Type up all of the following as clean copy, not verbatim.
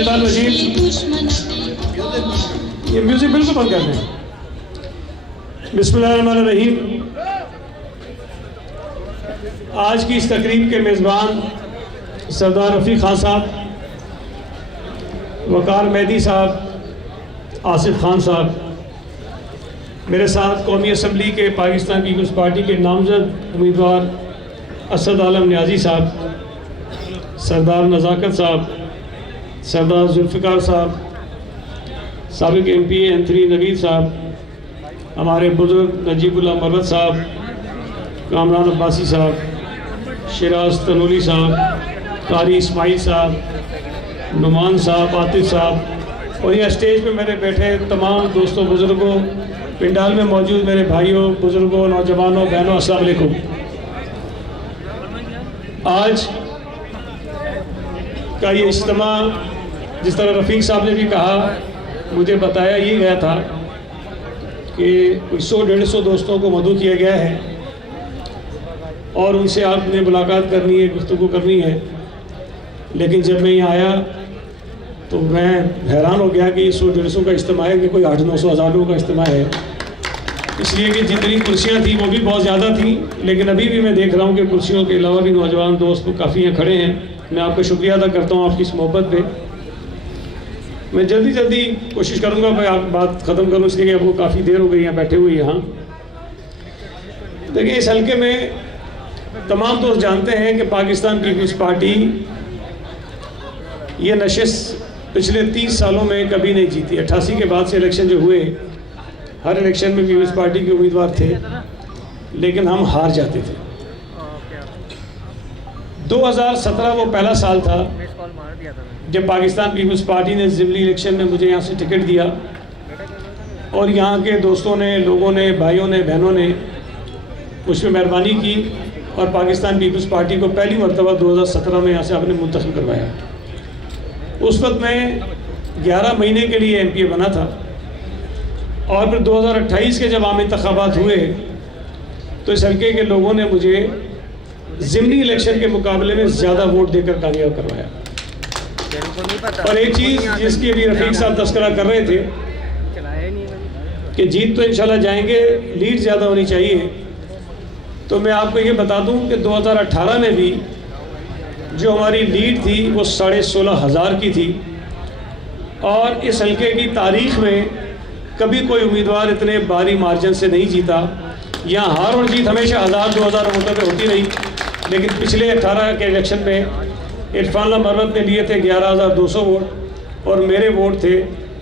मिनशैतानिर्रजीम। ये म्यूजिक बिल्कुल बंद कर दें। बिस्मिल्लाहिर्रहमानिर्रहीम। आज की इस तकरीब के मेज़बान सरदार रफ़ीक खान साहब, वकार मेहदी साहब, आसिफ खान साहब, मेरे साथ कौमी असम्बली के पाकिस्तान पीपल्स पार्टी के नामज़द उम्मीदवार असद आलम न्याजी साहब, सरदार नज़ाकत साहब, सरदार जुल्फ़िकार साहब, साबिक़ MP M3 नवीद साहब, हमारे बुज़ुर्ग नजीबुल्लाह मरवत साहब, कामरान अब्बासी साहब, शिराज तनूली साहब, कारी इस्माइल साहब, नुमान साहब, आतिफ साहब, और यहाँ स्टेज पे मेरे बैठे तमाम दोस्तों, बुज़ुर्गों, पिंडाल में मौजूद मेरे भाइयों, बुज़ुर्गों, नौजवानों, बहनों, अस्सलाम वालेकुम। आज का ये इज्तिमा, जिस तरह रफ़ीक साहब ने भी कहा, मुझे बताया ये गया था कि 100-150 दोस्तों को मदऊ किया गया है और उनसे आपने मुलाकात करनी है, गुफ्तगू करनी है। लेकिन जब मैं यहाँ आया तो मैं हैरान हो गया कि 100-150 का इज्तिमा है कि कोई 800-900 हज़ार लोगों का इज्तिमा है, इसलिए कि जितनी कुर्सियाँ थी वो भी बहुत ज़्यादा थी। लेकिन अभी भी मैं देख रहा हूँ कि कुर्सियों के अलावा भी नौजवान दोस्त काफ़ी यहाँ खड़े हैं। मैं आपका शुक्रिया अदा करता हूँ आपकी इस मोहब्बत पे। मैं जल्दी कोशिश करूँगा मैं आप बात ख़त्म करूँ, इसलिए कि अब वो काफ़ी देर हो गई यहाँ बैठे हुए यहाँ। देखिए, इस हल्के में तमाम दोस्त जानते हैं कि पाकिस्तान पीपल्स पार्टी ये नशिस्त पिछले 30 सालों में कभी नहीं जीती। 88 के बाद से इलेक्शन जो हुए, हर इलेक्शन में पीपल्स पार्टी के उम्मीदवार थे, लेकिन हम हार जाते थे। 2017 वो पहला साल था जब पाकिस्तान पीपल्स पार्टी ने ज़िमनी इलेक्शन में मुझे यहाँ से टिकट दिया और यहाँ के दोस्तों ने, लोगों ने, भाइयों ने, बहनों ने मुझ पर मेहरबानी की और पाकिस्तान पीपल्स पार्टी को पहली मरतबा 2017 में यहाँ से आपने मुंतखब करवाया। उस वक्त मैं 11 महीने के लिए MP बना था और फिर 2028 के जब आम इंतखाबात हुए तो इस हल्के के लोगों ने मुझे ज़िमनी इलेक्शन के मुकाबले में ज़्यादा वोट देकर कामयाब करवाया। और एक चीज़ जिसकी अभी रफ़ीक साहब तस्करा कर रहे थे कि जीत तो इंशाल्लाह जाएंगे, लीड ज़्यादा होनी चाहिए। तो मैं आपको ये बता दूं कि 2018 में भी जो हमारी लीड थी वो 16,500 की थी और इस हल्के की तारीख़ में कभी कोई उम्मीदवार इतने भारी मार्जिन से नहीं जीता। यहाँ हार और जीत हमेशा 1000-2000 वोटों पे होती रही, लेकिन पिछले 18 के इलेक्शन में इरफान मरवत ने लिए थे 11,200 वोट और मेरे वोट थे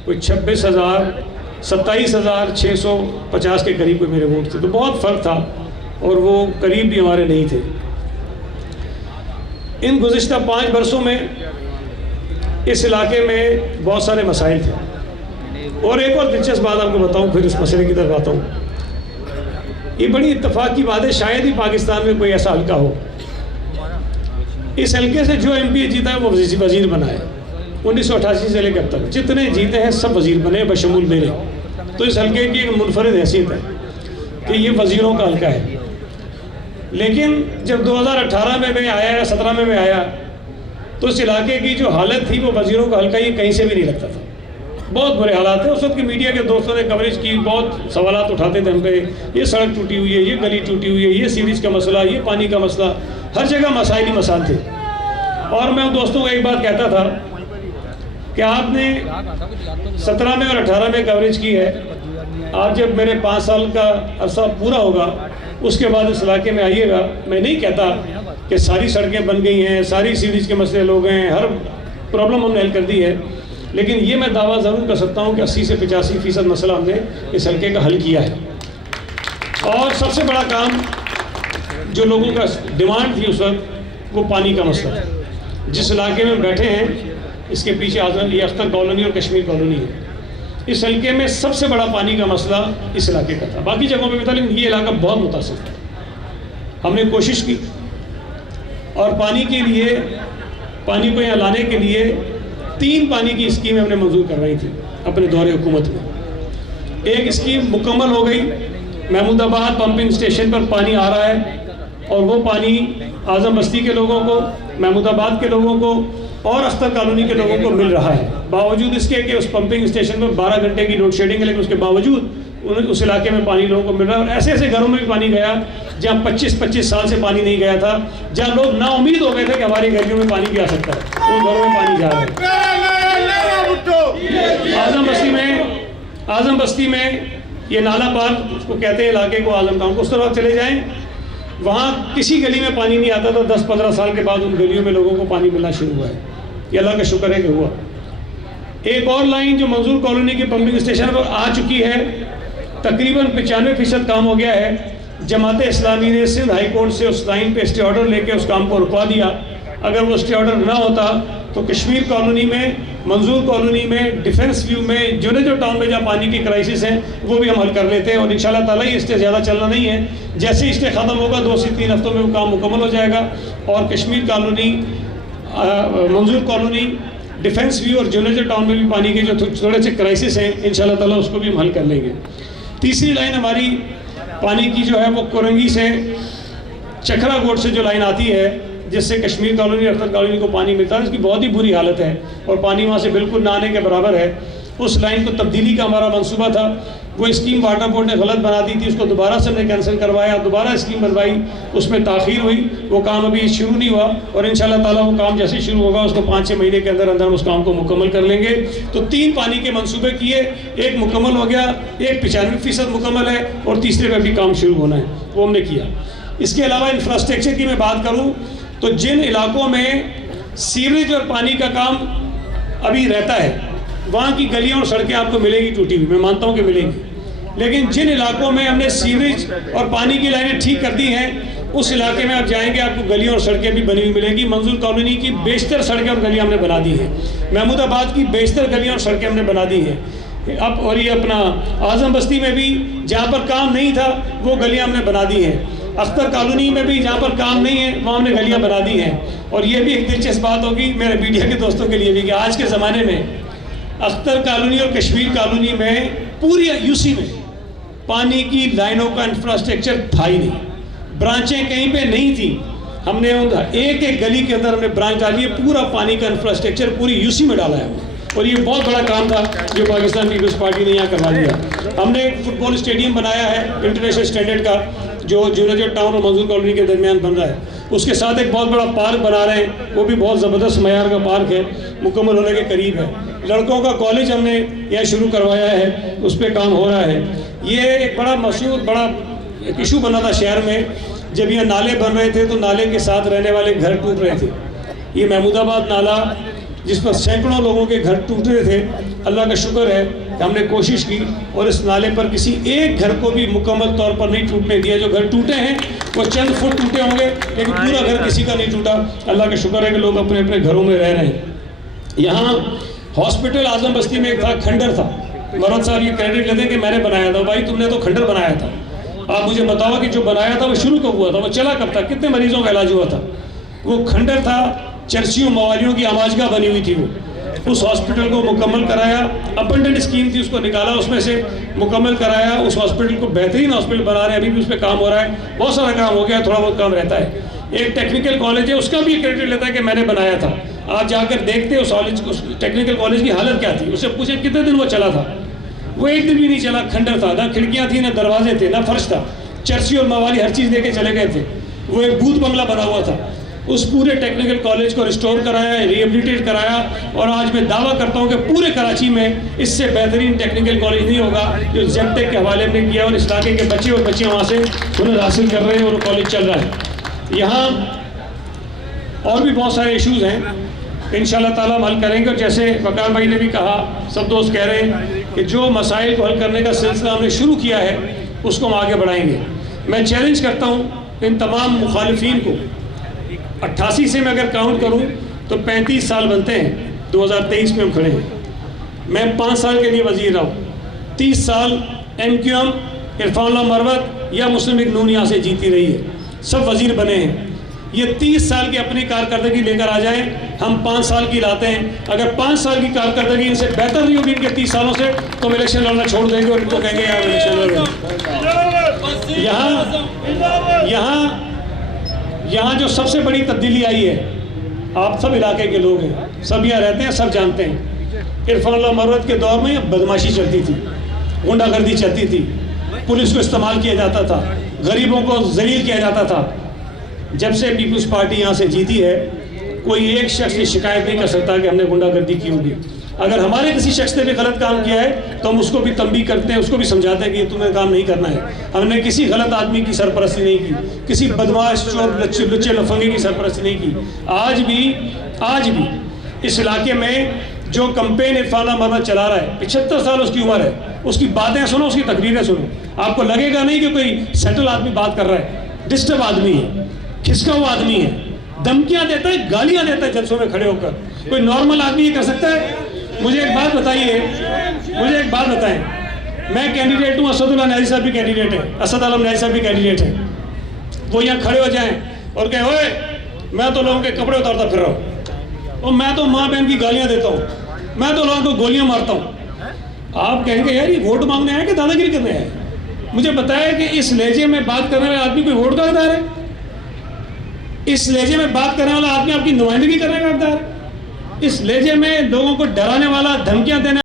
कोई 27,650 के करीब कोई मेरे वोट थे। तो बहुत फ़र्क था और वो करीब भी हमारे नहीं थे। इन गुज़िश्ता 5 बरसों में इस इलाके में बहुत सारे मसाइल थे। और एक और दिलचस्प बात आपको बताऊं, फिर इस मसले की तरफ आता हूँ। ये बड़ी इत्तेफाक की बात है, शायद ही पाकिस्तान में कोई ऐसा हल्का हो। इस हल्के से जो MP जीता है वो वज़ीर बना है। 1988 से लेकर अब तक जितने जीते हैं सब वज़ीर बने, बशमूल मेरे। तो इस हल्के की एक मुनफरिद हैसियत है कि ये वज़ीरों का हल्का है। लेकिन जब 2018 में मैं आया या 17 में मैं आया तो इस इलाके की जो हालत थी वो वज़ीरों का हल्का ये कहीं से भी नहीं लगता था। बहुत बुरे हालात थे। उस वक्त की मीडिया के दोस्तों ने कवरेज की, बहुत सवालात उठाते थे हम पे, ये सड़क टूटी हुई है, ये गली टूटी हुई है, ये सीरीज का मसला, ये पानी का मसला, हर जगह मसाइल ही मसाइल थे। और मैं उन दोस्तों को एक बात कहता था कि आपने 17 में और 18 में कवरेज की है, आप जब मेरे 5 साल का अरसा पूरा होगा उसके बाद इस इलाके में आइएगा। मैं नहीं कहता कि सारी सड़कें बन गई हैं, सारी सीरीज के मसले लोग हैं, हर प्रॉब्लम हमने हल कर दी है, लेकिन ये मैं दावा ज़रूर कर सकता हूँ कि 80 से 85% मसला हमने इस हल्के का हल किया है। और सबसे बड़ा काम जो लोगों का डिमांड थी उस वक्त वो पानी का मसला था। जिस इलाके में बैठे हैं इसके पीछे ये अख्तर कॉलोनी और कश्मीर कॉलोनी है। इस हल्के में सबसे बड़ा पानी का मसला इस इलाके का था, बाकी जगहों पे भी था, लेकिन ये इलाका बहुत मुतासिर था। हमने कोशिश की और पानी के लिए, पानी को यहाँ लाने के लिए 3 पानी की स्कीमें हमने मंजूर करवाई थी अपने दौरे हुकूमत में। एक स्कीम मुकम्मल हो गई, महमूदाबाद पंपिंग स्टेशन पर पानी आ रहा है और वो पानी आज़म बस्ती के लोगों को, महमूदाबाद के लोगों को और अख्तर कॉलोनी के लोगों को मिल रहा है, बावजूद इसके कि उस पंपिंग स्टेशन पर 12 घंटे की लोड शेडिंग है, लेकिन उसके बावजूद उस इलाके में पानी लोगों को मिल रहा है। और ऐसे ऐसे घरों में भी पानी गया जहाँ 25-25 साल से पानी नहीं गया था, जहाँ लोग नाउमीद हो गए थे कि हमारी गलियों में पानी भी आ सकता है, उन घरों में पानी जा रहा है। आजम बस्ती में ये नाला पार उसको कहते हैं इलाके को, आजम टाउन को, उस तरफ चले जाएं, वहाँ किसी गली में पानी नहीं आता था। 10-15 साल के बाद उन गलियों में लोगों को पानी मिलना शुरू हुआ है। ये अल्लाह का शुक्र है कि हुआ। एक और लाइन जो मंजूर कॉलोनी के पंपिंग स्टेशन पर आ चुकी है, तकरीबन 95% काम हो गया है। जमात इस्लामी ने सिंध हाई कोर्ट से उस लाइन पे स्टे ऑर्डर लेके उस काम को रुकवा दिया। अगर वो स्टे ऑर्डर ना होता तो कश्मीर कॉलोनी में, मंजूर कॉलोनी में, डिफेंस व्यू में, जुनेजो टाउन में जहाँ पानी की क्राइसिस है वो भी हम हल कर लेते हैं। और इंशाल्लाह ताला ये स्टे ज़्यादा चलना नहीं है, जैसे ही स्टे ख़त्म होगा 2 से 3 हफ्तों में वो काम मुकम्मल हो जाएगा। और कश्मीर कॉलोनी, मंजूर कॉलोनी, डिफेंस व्यू और जुनेजो टाउन में भी पानी के जो थोड़े से क्राइसिस हैं, इंशाल्लाह ताला उसको भी हम हल कर लेंगे। तीसरी लाइन हमारी पानी की जो है वो कोरंगी से चखरा गोट से जो लाइन आती है, जिससे कश्मीर कॉलोनी और अख्तर कॉलोनी को पानी मिलता है, उसकी बहुत ही बुरी हालत है और पानी वहाँ से बिल्कुल ना आने के बराबर है। उस लाइन को तब्दीली का हमारा मंसूबा था, वो स्कीम वाटर बोर्ड ने गलत बना दी थी, उसको दोबारा से हमने कैंसिल करवाया, दोबारा स्कीम बनवाई, उसमें ताख़ीर हुई, वो काम अभी शुरू नहीं हुआ। और इंशाल्लाह ताला वो काम जैसे शुरू होगा उसको 5-6 महीने के अंदर अंदर उस काम को मुकम्मल कर लेंगे। तो 3 पानी के मंसूबे किए, एक मुकम्मल हो गया, एक 95% मुकम्मल है और तीसरे पर भी काम शुरू होना है, वो हमने किया। इसके अलावा इंफ्रास्ट्रक्चर की मैं बात करूँ तो जिन इलाकों में सीवरेज और पानी का काम अभी रहता है, वहाँ की गलियाँ और सड़कें आपको मिलेगी टूटी हुई, मैं मानता हूँ कि मिलेंगी। लेकिन जिन इलाकों में हमने सीवरेज और पानी की लाइनें ठीक कर दी हैं, उस इलाके में आप जाएंगे आपको गलियाँ और सड़कें भी बनी हुई मिलेंगी। मंजूर कॉलोनी की बेशतर सड़कें और गलियाँ हमने बना दी हैं, महमूदाबाद की बेशतर गलियाँ और सड़कें हमने बना दी हैं अब। और ये अपना आजम बस्ती में भी जहाँ पर काम नहीं था वो गलियाँ हमने बना दी हैं। अख्तर कॉलोनी में भी जहाँ पर काम नहीं है वहाँ हमने गलियाँ बना दी हैं। और ये भी एक दिलचस्प बात होगी मेरे मीडिया के दोस्तों के लिए भी कि आज के ज़माने में अख्तर कॉलोनी और कश्मीर कॉलोनी में पूरी यूसी में पानी की लाइनों का इंफ्रास्ट्रक्चर था ही नहीं, ब्रांचें कहीं पे नहीं थी। हमने एक एक गली के अंदर हमने ब्रांच डाली है, पूरा पानी का इंफ्रास्ट्रक्चर पूरी यूसी में डाला है। और ये बहुत बड़ा काम था जो पाकिस्तान पीपल्स पार्टी ने यहाँ करवा दिया। हमने एक फुटबॉल स्टेडियम बनाया है इंटरनेशनल स्टैंडर्ड का, जो जुनेजो टाउन और मंजूर कॉलोनी के दरमियान बन रहा है। उसके साथ एक बहुत बड़ा पार्क बना रहे हैं, वो भी बहुत ज़बरदस्त मयार का पार्क है, मुकम्मल होने के करीब है। लड़कों का कॉलेज हमने यहाँ शुरू करवाया है, उस पर काम हो रहा है। ये एक बड़ा मशहूर बड़ा इशू बना था शहर में, जब यहाँ नाले बन रहे थे तो नाले के साथ रहने वाले घर टूट रहे थे। ये महमूदाबाद नाला जिस पर सैकड़ों लोगों के घर टूट रहे थे, अल्लाह का शुक्र है कि हमने कोशिश की और इस नाले पर किसी एक घर को भी मुकम्मल तौर पर नहीं टूटने दिया। जो घर टूटे हैं वो चंद फुट टूटे होंगे, लेकिन पूरा घर किसी का नहीं टूटा। अल्लाह का शुक्र है कि लोग अपने अपने घरों में रह रहे हैं। यहाँ हॉस्पिटल आजम बस्ती में एक था, खंडर था। मरद साहब ये क्रेडिट लेते हैं कि मैंने बनाया था। भाई तुमने तो खंडर बनाया था, आप मुझे बताओ कि जो बनाया था वो शुरू कब हुआ था, वो चला कब था, कितने मरीजों का इलाज हुआ था। वो खंडर था, चर्चियों मवालियों की आमाजगाह बनी हुई थी। वो उस हॉस्पिटल को मुकम्मल कराया, अबंडेंट स्कीम थी उसको निकाला, उसमें से मुकम्मल कराया। उस हॉस्पिटल को बेहतरीन हॉस्पिटल बना रहे हैं, अभी भी उस पर काम हो रहा है, बहुत सारा काम हो गया, थोड़ा बहुत काम रहता है। एक टेक्निकल कॉलेज है, उसका भी क्रेडिट लेता है कि मैंने बनाया था। आप जाकर देखते हो उस टेक्निकल कॉलेज की हालत क्या थी, उससे पूछे कितने दिन वो चला था। वो एक दिन भी नहीं चला, खंडर था, ना खिड़कियाँ थी, ना दरवाजे थे, ना फर्श था, चर्ची और मवाली हर चीज़ लेके चले गए थे। वो एक भूत बंगला बना हुआ था। उस पूरे टेक्निकल कॉलेज को रिस्टोर कराया, रिहेबिलिटेट कराया, और आज मैं दावा करता हूँ कि पूरे कराची में इससे बेहतरीन टेक्निकल कॉलेज नहीं होगा जो जेडटेक के हवाले में किया। और इस इलाके के बच्चे और बच्चियाँ वहाँ से हुनर हासिल कर रहे हैं और वो कॉलेज चल रहा है। यहाँ और भी बहुत सारे इशूज़ हैं, इंशाल्लाह ताला हम हल करेंगे। और जैसे वकार भाई ने भी कहा, सब दोस्त कह रहे हैं कि जो मसाइल को हल करने का सिलसिला हमने शुरू किया है उसको हम आगे बढ़ाएंगे। मैं चैलेंज करता हूँ इन तमाम मुखालिफिन को, 88 से मैं अगर काउंट करूं तो 35 साल बनते हैं, 2023 में हम खड़े हैं। मैं 5 साल के लिए वजीर रहा हूँ, 30 साल MQM, इरफानुल्लाह मरवत या मुस्लिम लीग नून यहाँ से जीती रही है, सब वजीर बने हैं। ये 30 साल की अपनी कारकर्दगी लेकर आ जाएं, हम 5 साल की लाते हैं। अगर 5 साल की कारकर्दगी इनसे बेहतर नहीं होगी इनके 30 सालों से, तो हम इलेक्शन लड़ना छोड़ देंगे और इनको कहेंगे यार इलेक्शन लड़ रहे। यहाँ जो सबसे बड़ी तब्दीली आई है, आप सब इलाके के लोग हैं, सब यहाँ रहते हैं, सब जानते हैं। इरफानुल्लाह मरवत के दौर में यहाँ बदमाशी चलती थी, गुंडागर्दी चलती थी, पुलिस को इस्तेमाल किया जाता था, गरीबों को जलील किया जाता था। जब से पीपल्स पार्टी यहाँ से जीती है, कोई एक शख्स ये शिकायत नहीं कर सकता कि हमने गुंडागर्दी की होगी। अगर हमारे किसी शख्स ने भी गलत काम किया है तो हम उसको भी तंबीह करते हैं, उसको भी समझाते हैं कि ये तुम्हें काम नहीं करना है। हमने किसी गलत आदमी की सरपरस्ती नहीं की, किसी बदमाश चोर लुच्चे लफंगे की सरपरस्ती नहीं की। आज भी इस इलाके में जो कंपेन इरफानुल्लाह मरवत चला रहा है, 75 साल उसकी उम्र है, उसकी बातें सुनो, उसकी तकरीरें सुनो, आपको लगेगा नहीं कि कोई सेटल आदमी बात कर रहा है। डिस्टर्ब आदमी है, खिसका हुआ आदमी है, धमकियां देता है, गालियां देता है जलसों में खड़े होकर। कोई नॉर्मल आदमी ये कर सकता है? मुझे एक बात बताएं, मैं कैंडिडेट हूँ, असदुल्लाह न्याजी साहब भी कैंडिडेट है, असद आलम न्याजी साहब भी कैंडिडेट है। वो यहाँ खड़े हो जाएं और कहें ओए मैं तो लोगों के कपड़े उतारता फिर रहा हूँ, और मैं तो माँ बहन की गालियाँ देता हूँ, मैं तो लोगों को गोलियाँ मारता हूँ। आप कहेंगे यार ये वोट मांगने आया कि दादागिरी करने आया? मुझे बताया कि इस लहजे में बात करने वाला आदमी कोई वोट का हकदार है? इस लहजे में बात करने वाला आदमी आपकी नुमाइंदगी करने का हकदार है? इस लहजे में लोगों को डराने वाला, धमकियां देने